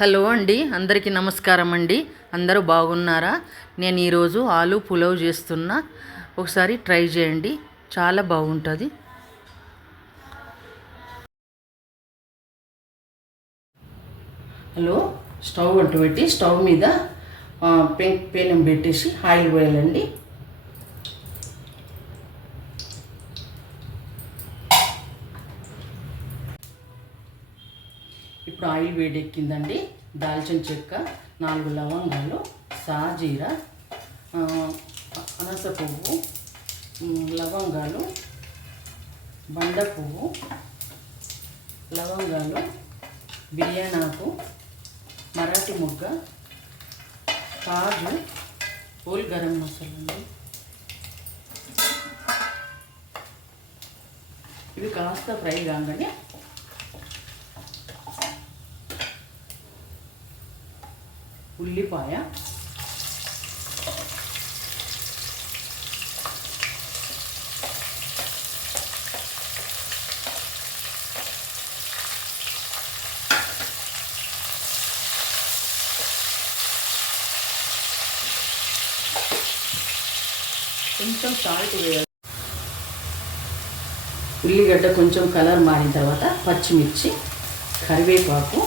Hello అండి అందరికీ నమస్కారం అండి. అందరూ బాగున్నారా? నేను ఈరోజు ఆలు పులావ్ చేస్తున్నా. ఒకసారి ట్రై చేయండి చాలా బాగుంటుంది. హలో స్టవ్ అంటు పెట్టి స్టవ్ మీద పెనం పెట్టేసి ఆయిల్ పోయాలండి. ఇప్పుడు ఆయిల్ వేడెక్కిందండి. దాల్చిన చెక్క నాలుగు లవంగాలు సాజీర అనస పువ్వు లవంగాలు బండ పువ్వు లవంగాలు బిర్యానాకు మరాఠీ మొగ్గ కాజు హోల్ గరం మసాలా అండి ఇవి కాస్త ఫ్రై కాగానే ఉల్లిపాయ. కొంచెం సాల్ట్ వేయాలి. ఉల్లిగడ్డ కొంచెం కలర్ మారిన తర్వాత పచ్చిమిర్చి కరివేపాకు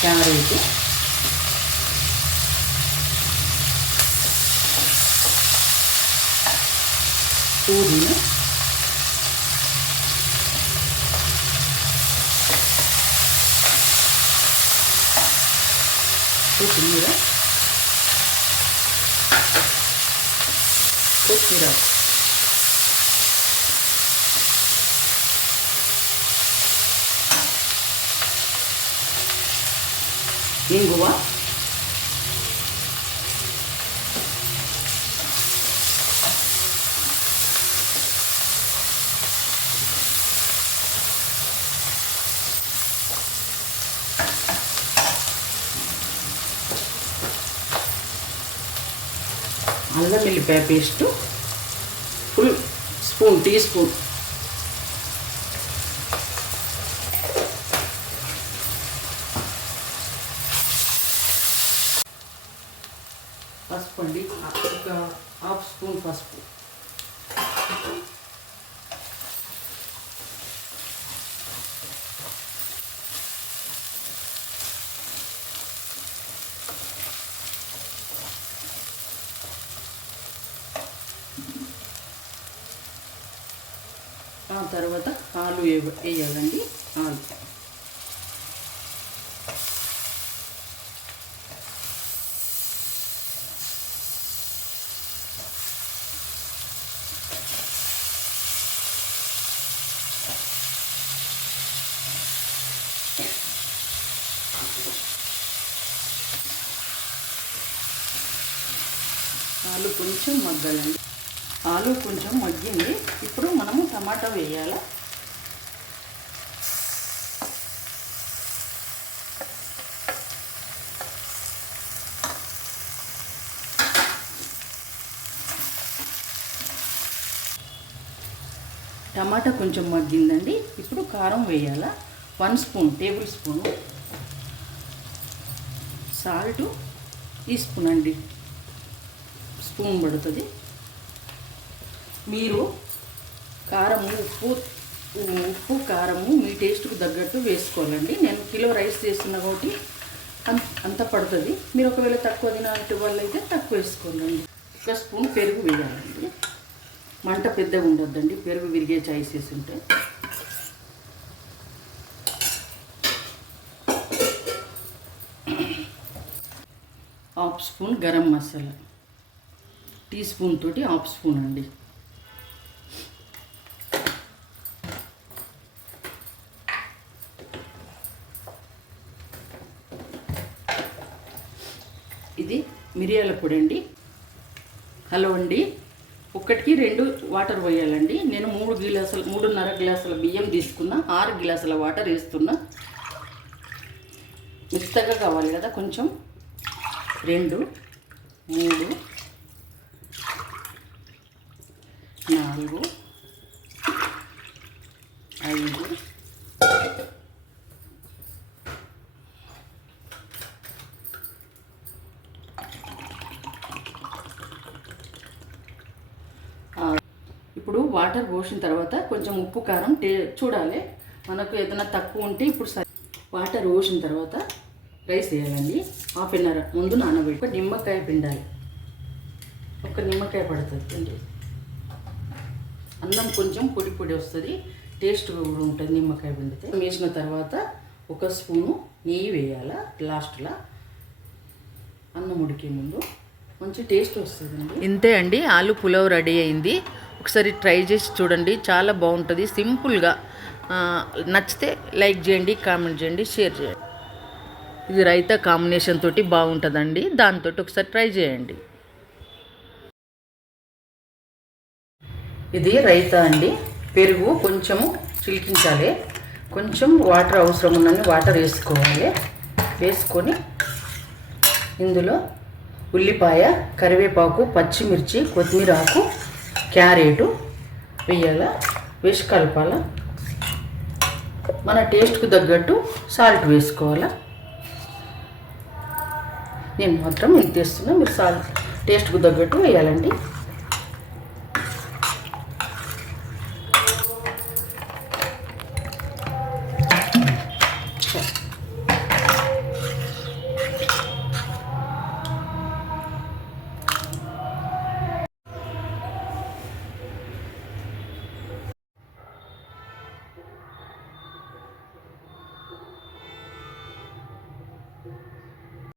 క్యారెట్ పుదీనా కొత్తిమీర కొత్తిమీర ఇంగువ అల్లం వెల్లిపాయ paste full spoon teaspoon. పసుపు అండి. ఒక హాఫ్ స్పూన్ పసుపు. ఆ తర్వాత ఆలు వేయ- వేయాలండి. ఆలు. ఆలు కొంచెం మగ్గాలండి. ఆలు కొంచెం మగ్గింది. ఇప్పుడు మనము టమాటా వేయాలి? టమాటా కొంచెం మగ్గిందండి. ఇప్పుడు కారం వేయాలా? One spoon tablespoon. Salt teaspoon అండి. స్పూన్ పడుతుంది. మీరు కారము ఉప్పు ఉప్పు కారము మీ టేస్ట్కు తగ్గట్టు వేసుకోవాలండి. నేను కిలో రైస్ చేస్తున్నా కాబట్టి అంత అంత పడుతుంది. మీరు ఒకవేళ తక్కువ తినాలంటే వాళ్ళు అయితే తక్కువ వేసుకోండి. ఒక స్పూన్ పెరుగు వేయాలండి. మంట పెద్దగా ఉండొద్దండి. పెరుగు విరిగే చాయిసెస్ ఉంటాయి half spoon garam masala. Teaspoon తోటి హాఫ్ స్పూన్ అండి. ఇది మిరియాల పొడి అండి. హలో అండి. ఒక్కటికి రెండు వాటర్ పోయాలండి. నేను మూడు గ్లాసులు మూడున్నర గ్లాసుల బియ్యం తీసుకున్నా ఆరు గ్లాసుల వాటర్ వేస్తున్నా. మెత్తగా కావాలి కదా కొంచెం. రెండు మూడు నాలుగు ఐదు ఇప్పుడు వాటర్ పోసిన తర్వాత కొంచెం ఉప్పు కారం టే చూడాలి. మనకు ఏదైనా తక్కువ ఉంటే ఇప్పుడు వాటర్ పోసిన తర్వాత రైస్ వేయాలండి. హాఫ్ అన్ అవర్ ముందు నానబెట్టి నిమ్మకాయ పిండాలి. ఒక నిమ్మకాయ పడుతుంది. అండి అన్నం కొంచెం పొడి పొడి వస్తుంది. టేస్ట్ కూడా ఉంటుంది నిమ్మకాయ పిండితే. వేసిన తర్వాత ఒక స్పూను నెయ్యి వేయాల లాస్ట్లో అన్నం ఉడికే ముందు. మంచి టేస్ట్ వస్తుందండి. ఇంతే అండి ఆలు పులావ్ రెడీ అయింది. ఒకసారి ట్రై చేసి చూడండి చాలా బాగుంటుంది. సింపుల్గా నచ్చితే లైక్ చేయండి కామెంట్ చేయండి షేర్ చేయండి. ఇది రైతా కాంబినేషన్ తోటి బాగుంటుందండి. దాంతో ఒకసారి ట్రై చేయండి. ఇది రైతా అండి. పెరుగు కొంచెము చిలికించాలి. కొంచెం వాటర్ అవసరం ఉన్నది వాటర్ వేసుకోవాలి. వేసుకొని ఇందులో ఉల్లిపాయ కరివేపాకు పచ్చిమిర్చి కొత్తిమీర ఆకు క్యారెటు వేయాల. వేసి కలపాల. మన టేస్ట్కు తగ్గట్టు సాల్ట్ వేసుకోవాలా. నేను మాత్రం ఇంత వేస్తున్నా మీరు సాల్ట్ టేస్ట్కు తగ్గట్టు వేయాలండి.